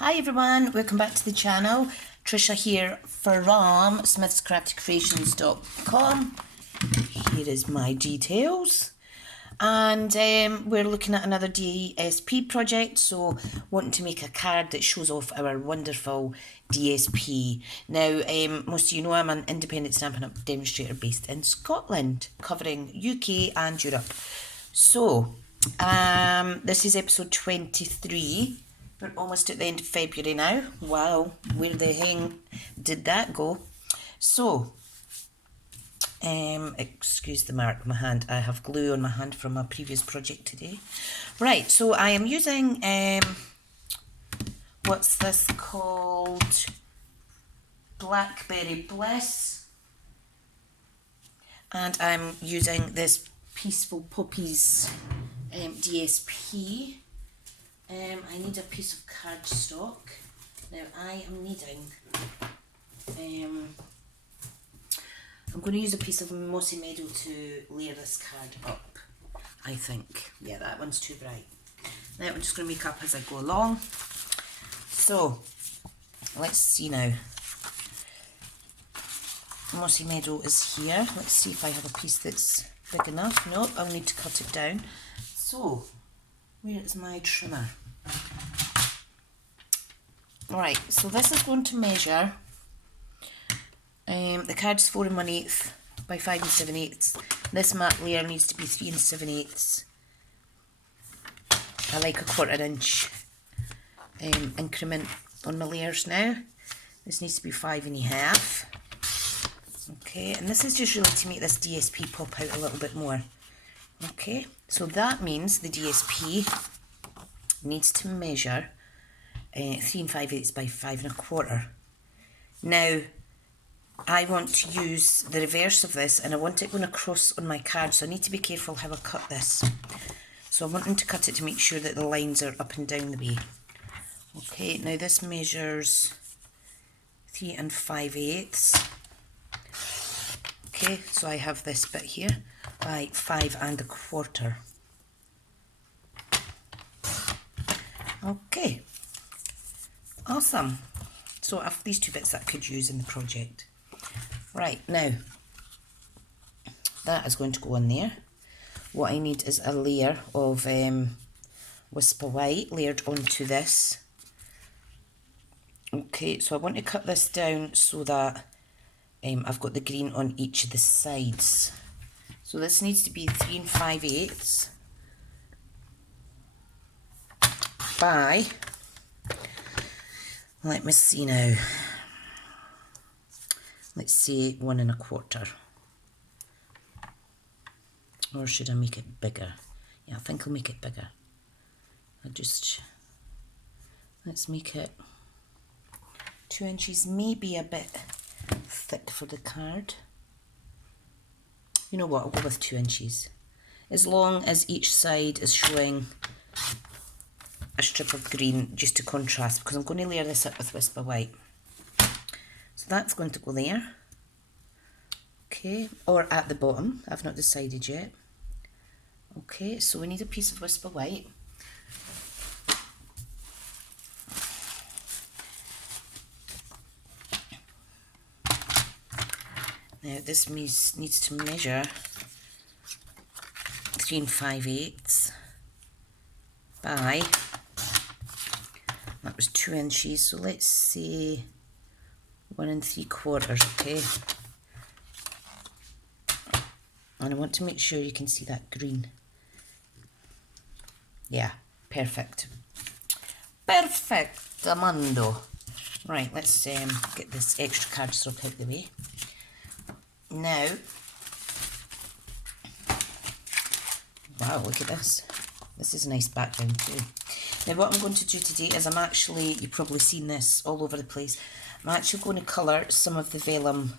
Hi everyone, welcome back to the channel. Tricia here from smithscraftycreations.com. Here is my details. And we're looking at another DSP project, so wanting to make a card that shows off our wonderful DSP. Now, most of you know I'm an independent Stampin' Up demonstrator based in Scotland, covering UK and Europe. So, this is episode 23. We're almost at the end of February now. Wow, where the hell did that go? So, excuse the mark on my hand. I have glue on my hand from a previous project today. Right, so I am using, what's this called? Blackberry Bliss. And I'm using this Peaceful Poppies DSP. I need a piece of cardstock. Now I am needing, I'm going to use a piece of Mossy Meadow to layer this card up, I think. Yeah, that one's too bright. Now I'm just going to make up as I go along. So, let's see now. Mossy Meadow is here. Let's see if I have a piece that's big enough. Nope, I'll need to cut it down. So, where is my trimmer? Right, so this is going to measure, the card's 4 1/8 by 5 7/8. This mat layer needs to be 3 7/8. I like a 1/4 inch increment on my layers now. This needs to be 5 1/2. Okay, and this is just really to make this DSP pop out a little bit more. Okay, so that means the DSP needs to measure 3 5/8 by 5 1/4. Now, I want to use the reverse of this, and I want it going across on my card, so I need to be careful how I cut this. So I'm wanting to cut it to make sure that the lines are up and down the way. Okay, now this measures 3 5/8. Okay, so I have this bit here by 5 1/4. Okay, awesome. So I have these two bits that I could use in the project. Right, now that is going to go in there. What I need is a layer of Whisper White layered onto this. Okay, so I want to cut this down so that I've got the green on each of the sides. So this needs to be 3 5/8 by, let me see now, let's say 1 1/4. Or should I make it bigger? Yeah, I think I'll make it bigger. Let's make it 2 inches, maybe a bit thick for the card. You know what, I'll go with 2 inches. As long as each side is showing a strip of green just to contrast, because I'm going to layer this up with Whisper White. So that's going to go there. Okay, or at the bottom, I've not decided yet. Okay, so we need a piece of Whisper White. Now this needs to measure 3 5/8 by, that was 2 inches, so let's say 1 3/4, okay? And I want to make sure you can see that green. Yeah, perfect. Perfect, Amando. Right, let's get this extra cardstock out of the way. Now, wow, look at this. This is a nice background too. Now what I'm going to do today is you've probably seen this all over the place, I'm actually going to colour some of the vellum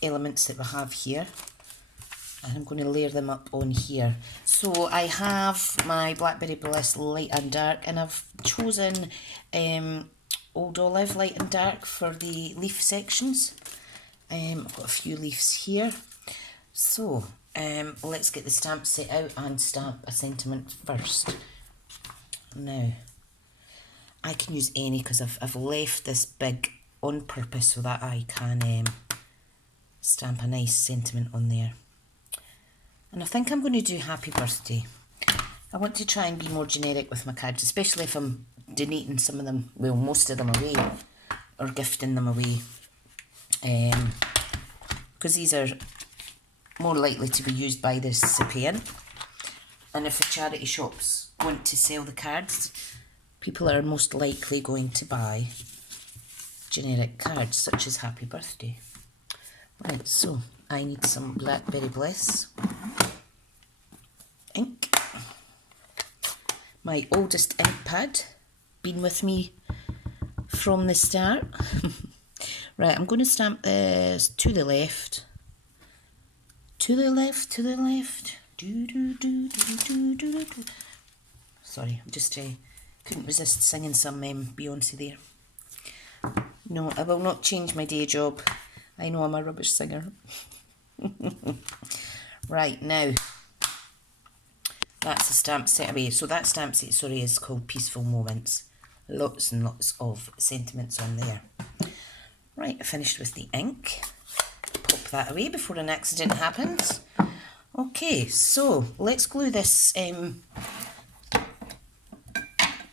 elements that we have here. And I'm going to layer them up on here. So I have my Blackberry Bliss light and dark, and I've chosen Old Olive light and dark for the leaf sections. I've got a few leaves here. So let's get the stamp set out and stamp a sentiment first. Now, I can use any because I've left this big on purpose so that I can stamp a nice sentiment on there. And I think I'm going to do happy birthday. I want to try and be more generic with my cards, especially if I'm donating some of them, well, most of them away, or gifting them away. Because these are more likely to be used by the recipient. And if the charity shops want to sell the cards, people are most likely going to buy generic cards, such as happy birthday. Right, so I need some Blackberry Bliss ink. My oldest ink pad, been with me from the start. Right, I'm going to stamp this to the left. To the left, to the left. Do, do, do, do, do, do, do, do. Sorry, I just couldn't resist singing some Beyonce there. No, I will not change my day job. I know I'm a rubbish singer. Right, now, that's the stamp set away. So that stamp set, sorry, is called Peaceful Moments. Lots and lots of sentiments on there. Right, I finished with the ink. Pop that away before an accident happens. Okay, so let's glue this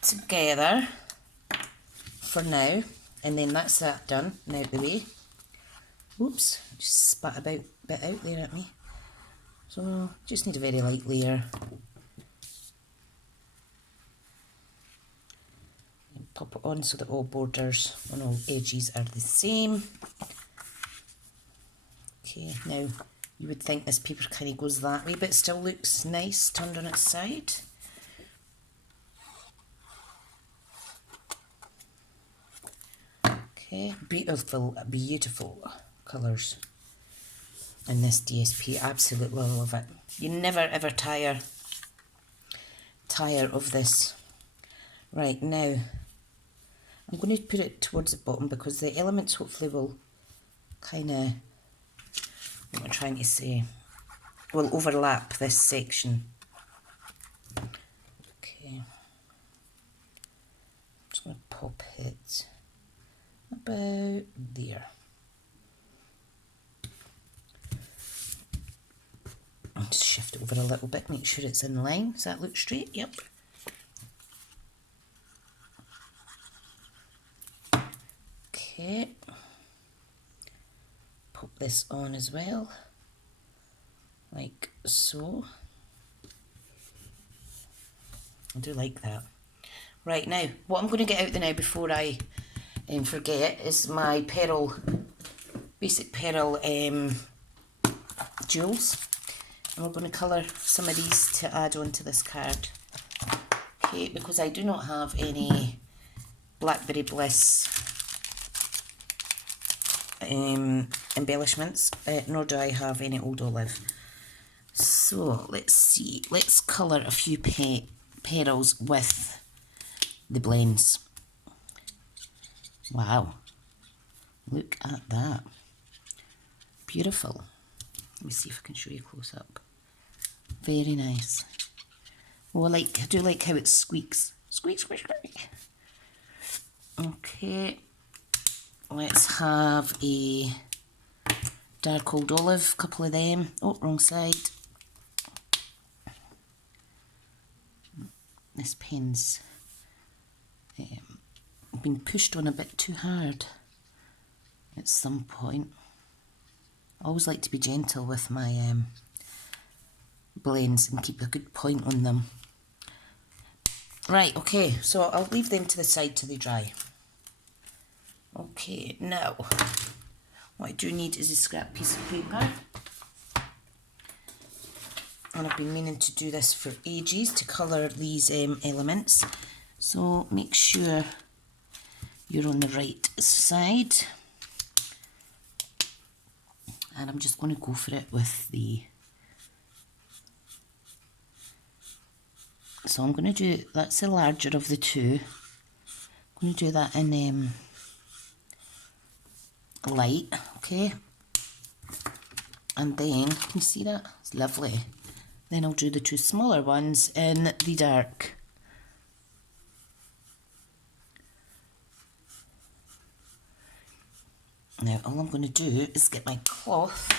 together for now. And then that's that done and out the way. Oops, just spat a bit out there at me. So just need a very light layer. And pop it on so that all borders on all edges are the same. Okay, now you would think this paper kind of goes that way, but it still looks nice turned on its side. Okay, beautiful, beautiful colours in this DSP. Absolutely love it. You never ever tire of this. Right, now I'm going to put it towards the bottom because the elements hopefully will kind of, what am I trying to say, will overlap this section. Okay, I'm just going to pop it about there. I'll just shift it over a little bit, make sure it's in line. Does that look straight? Yep. Okay. Pop this on as well, like so. I do like that. Right, now, what I'm going to get out there now before I forget is my pearl, basic pearl jewels. And we're going to colour some of these to add on to this card. Okay, because I do not have any Blackberry Bliss embellishments, nor do I have any Old Olive. So, let's see. Let's colour a few pearls with the blends. Wow. Look at that. Beautiful. Let me see if I can show you close up. Very nice. Oh, I do like how it squeaks. Squeak, squeak, squeak. Okay. Let's have a dark Old Olive, a couple of them. Oh, wrong side. This pen's been pushed on a bit too hard at some point. I always like to be gentle with my blends and keep a good point on them. Right, okay, so I'll leave them to the side till they dry. Okay, now, what I do need is a scrap piece of paper. And I've been meaning to do this for ages, to colour these elements. So make sure you're on the right side. And I'm just going to go for it with the... So I'm going to do, that's the larger of the two. I'm going to do that in light, okay? And then, can you see that? It's lovely. Then I'll do the two smaller ones in the dark. Now all I'm going to do is get my cloth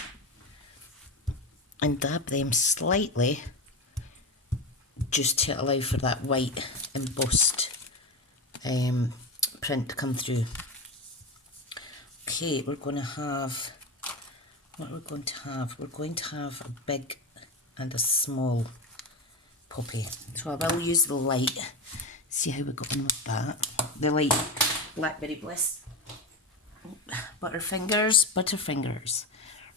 and dab them slightly just to allow for that white embossed print to come through. Okay, we're going to have, what are we going to have? We're going to have a big and a small poppy. So I will use the light, see how we got on with that. The light Blackberry Bliss. Butterfingers.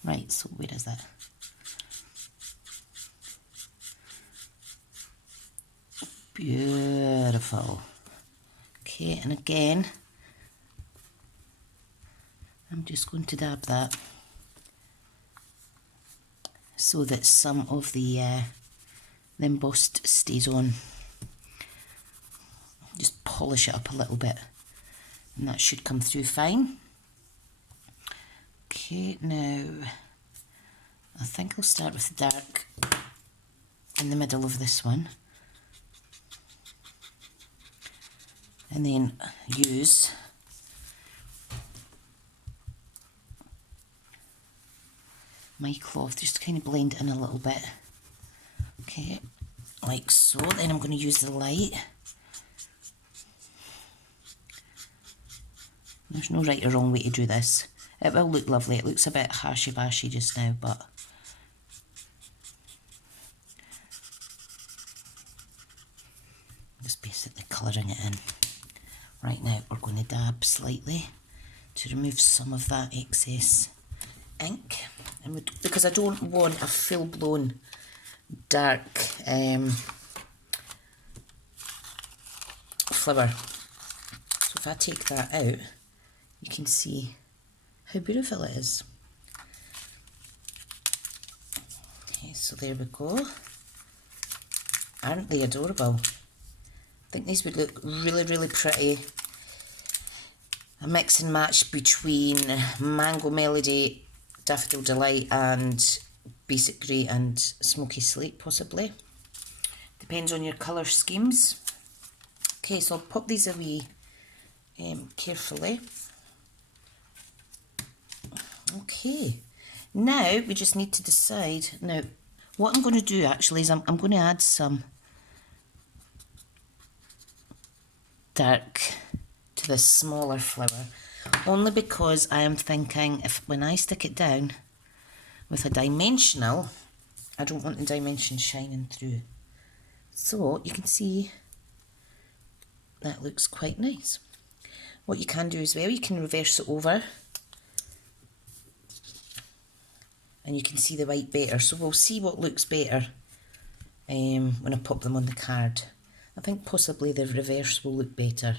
Right, so where is that? Beautiful. Okay, and again, I'm just going to dab that so that some of the embossed stays on. Just polish it up a little bit and that should come through fine. Okay, now I think I'll start with the dark in the middle of this one and then use my cloth just to kind of blend it in a little bit. Okay, like so. Then I'm going to use the light. There's no right or wrong way to do this. It will look lovely. It looks a bit hashy-bashy just now, but just basically colouring it in. Right, now we're going to dab slightly to remove some of that excess ink, and because I don't want a full-blown dark flower. So if I take that out, you can see how beautiful it is. Okay, so there we go. Aren't they adorable? I think these would look really, really pretty. A mix and match between Mango Melody, Daffodil Delight and Basic Grey and Smoky Slate possibly. Depends on your colour schemes. Okay, so I'll pop these away carefully. Okay, now we just need to decide. Now, what I'm going to do actually is I'm going to add some dark to this smaller flower, only because I am thinking if when I stick it down with a dimensional, I don't want the dimension shining through. So you can see that looks quite nice. What you can do as well, you can reverse it over and you can see the white better. So we'll see what looks better when I pop them on the card. I think possibly the reverse will look better.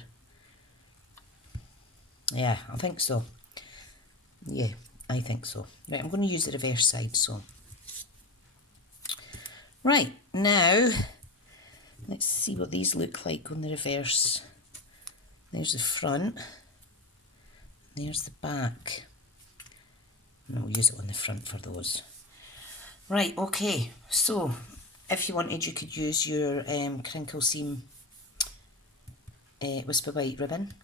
Yeah, I think so. Yeah, I think so. Right, I'm going to use the reverse side, so. Right, now, let's see what these look like on the reverse. There's the front. There's the back. And we'll use it on the front for those. Right, okay, so if you wanted, you could use your crinkle seam Whisper White ribbon.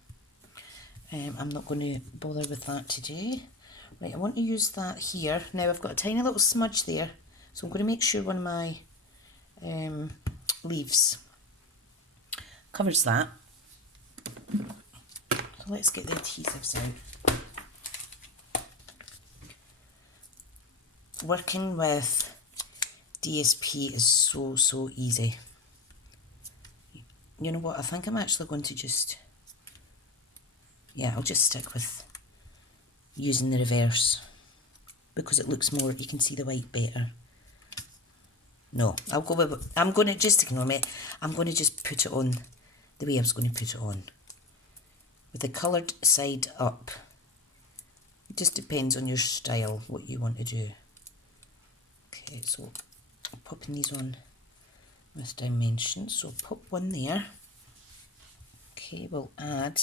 I'm not going to bother with that today. Right, I want to use that here. Now I've got a tiny little smudge there, so I'm going to make sure one of my leaves covers that. So let's get the adhesives out. Working with DSP is so easy. You know what, I think I'm actually going to just, yeah, I'll just stick with using the reverse because it looks more, you can see the white better. No, I'll go with, I'm going to just ignore me. I'm going to just put it on the way I was going to put it on, with the coloured side up. It just depends on your style, what you want to do. Okay, so I'm popping these on with dimensions. So pop one there. Okay, we'll add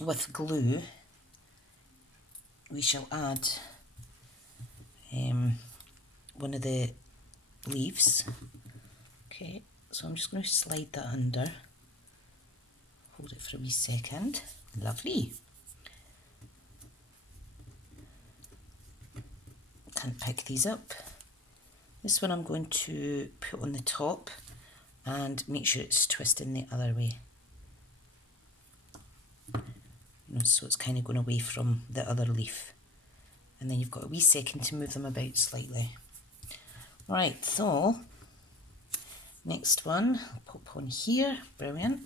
with glue. We shall add one of the leaves. Okay, so I'm just going to slide that under. Hold it for a wee second. Lovely. Can't pick these up. This one I'm going to put on the top and make sure it's twisting the other way. So it's kind of going away from the other leaf. And then you've got a wee second to move them about slightly. Right, so next one, I'll pop on here. Brilliant.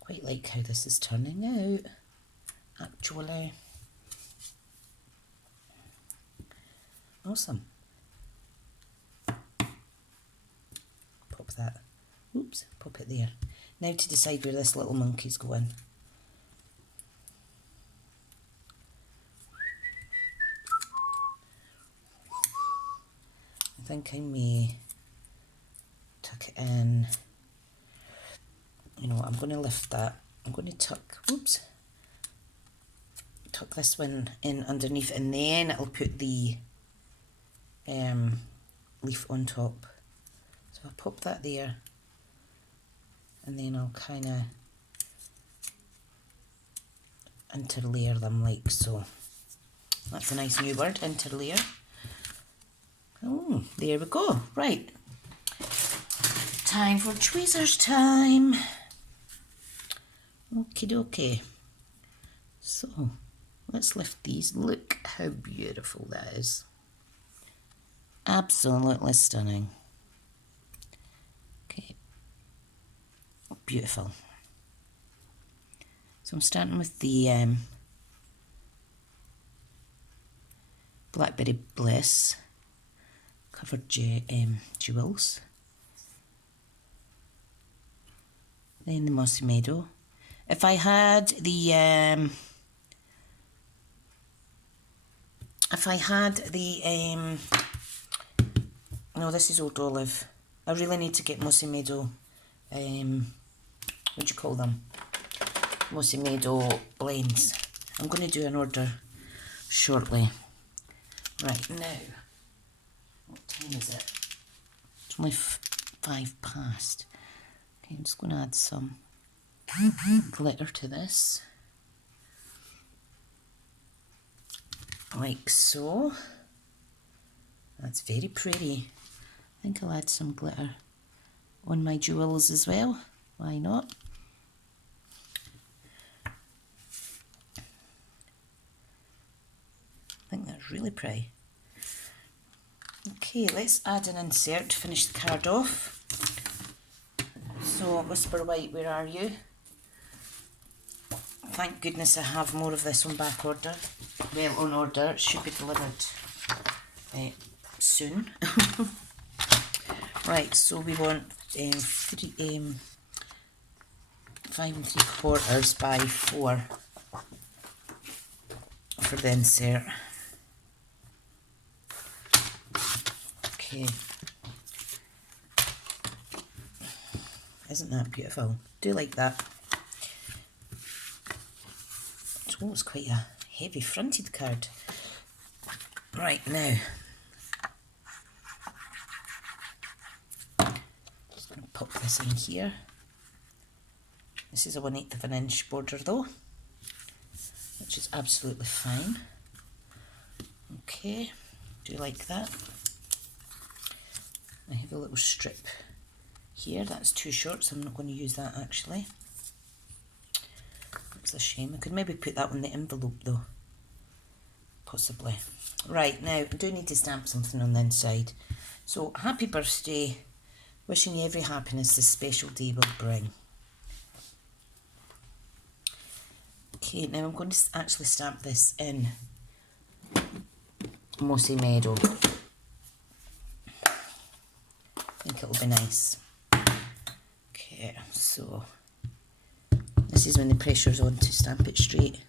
Quite like how this is turning out, actually. Awesome. Pop that. Oops, pop it there. Now to decide where this little monkey's going. I think I may tuck it in. You know what, I'm going to lift that. I'm going to tuck this one in underneath, and then I'll put the leaf on top. So I'll pop that there, and then I'll kind of interlayer them like so. That's a nice new word, interlayer. Oh, there we go. Right. Time for tweezers time. Okie dokie. So, let's lift these. Look how beautiful that is. Absolutely stunning. Okay. Beautiful. So I'm starting with the Blackberry Bliss covered jewels. Then the Mossy Meadow. If I had the no, this is Old Olive. I really need to get Mossy Meadow, what do you call them? Mossy Meadow blends. I'm going to do an order shortly. Right, now, what time is it? It's only 5 past. Okay, I'm just going to add some glitter to this. Like so. That's very pretty. I think I'll add some glitter on my jewels as well. Why not? I think that's really pretty. Okay, let's add an insert to finish the card off. So, Whisper White, where are you? Thank goodness I have more of this on back order. Well, on order. It should be delivered soon. Right, so we want 5 3/4 by 4 for the insert. Okay. Isn't that beautiful? Do like that. Oh, it's quite a heavy fronted card. Right, now just going to pop this in here. This is a 1/8 of an inch border though, which is absolutely fine. Okay, do you like that? I have a little strip here, that's too short, so I'm not going to use that actually. It's a shame. I could maybe put that on the envelope though. Possibly. Right, now I do need to stamp something on the inside. So, happy birthday. Wishing you every happiness this special day will bring. Okay, now I'm going to actually stamp this in Mossy Meadow. I think it'll be nice. Okay, so this is when the pressure's on to stamp it straight.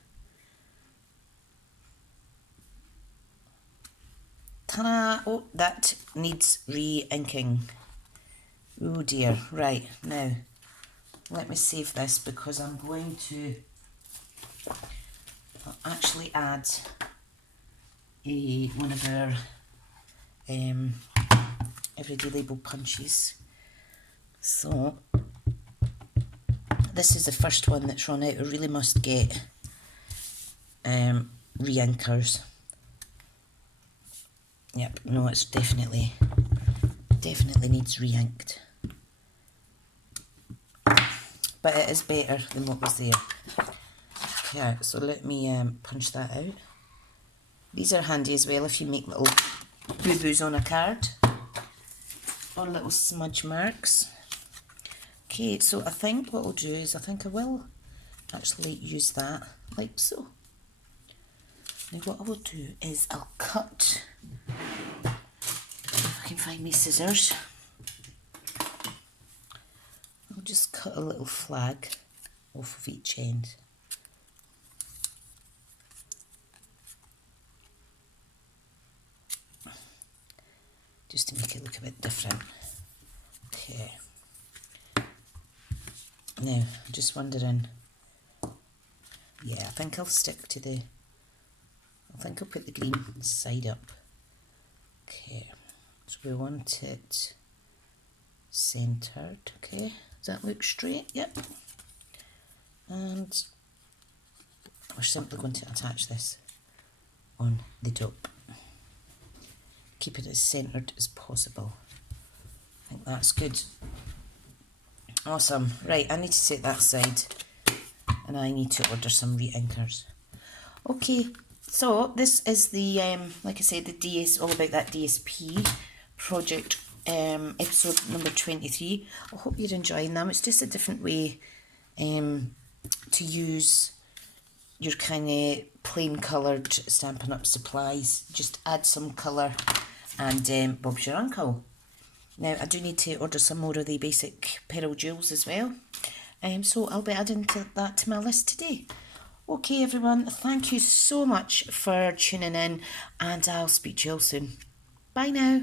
Ta-da! Oh, that needs re-inking. Oh dear. Right, now let me save this because I'm going to actually add one of our everyday label punches. So this is the first one that's run out. I really must get re-inkers. Yep, no, it's definitely needs re-inked. But it is better than what was there. Okay, so let me punch that out. These are handy as well if you make little boo-boos on a card or little smudge marks. Okay, so I think what I'll do is I think I will actually use that like so. Now what I will do is I'll cut, if I can find my scissors, I'll just cut a little flag off of each end. Just to make it look a bit different. Okay. Now, I'm just wondering, yeah, I think I'll stick to the, I think I'll put the green side up. Okay, so we want it centred, okay, does that look straight? Yep. And we're simply going to attach this on the top. Keep it as centred as possible. I think that's good. Awesome. Right, I need to set that aside and I need to order some re-inkers. Okay, so this is the, like I said, the all about that DSP project, episode number 23. I hope you're enjoying them. It's just a different way to use your kind of plain coloured Stampin' Up supplies. Just add some colour and Bob's your uncle. Now I do need to order some more of the basic pearl jewels as well. So I'll be adding that to my list today. Okay everyone, thank you so much for tuning in and I'll speak to you all soon. Bye now.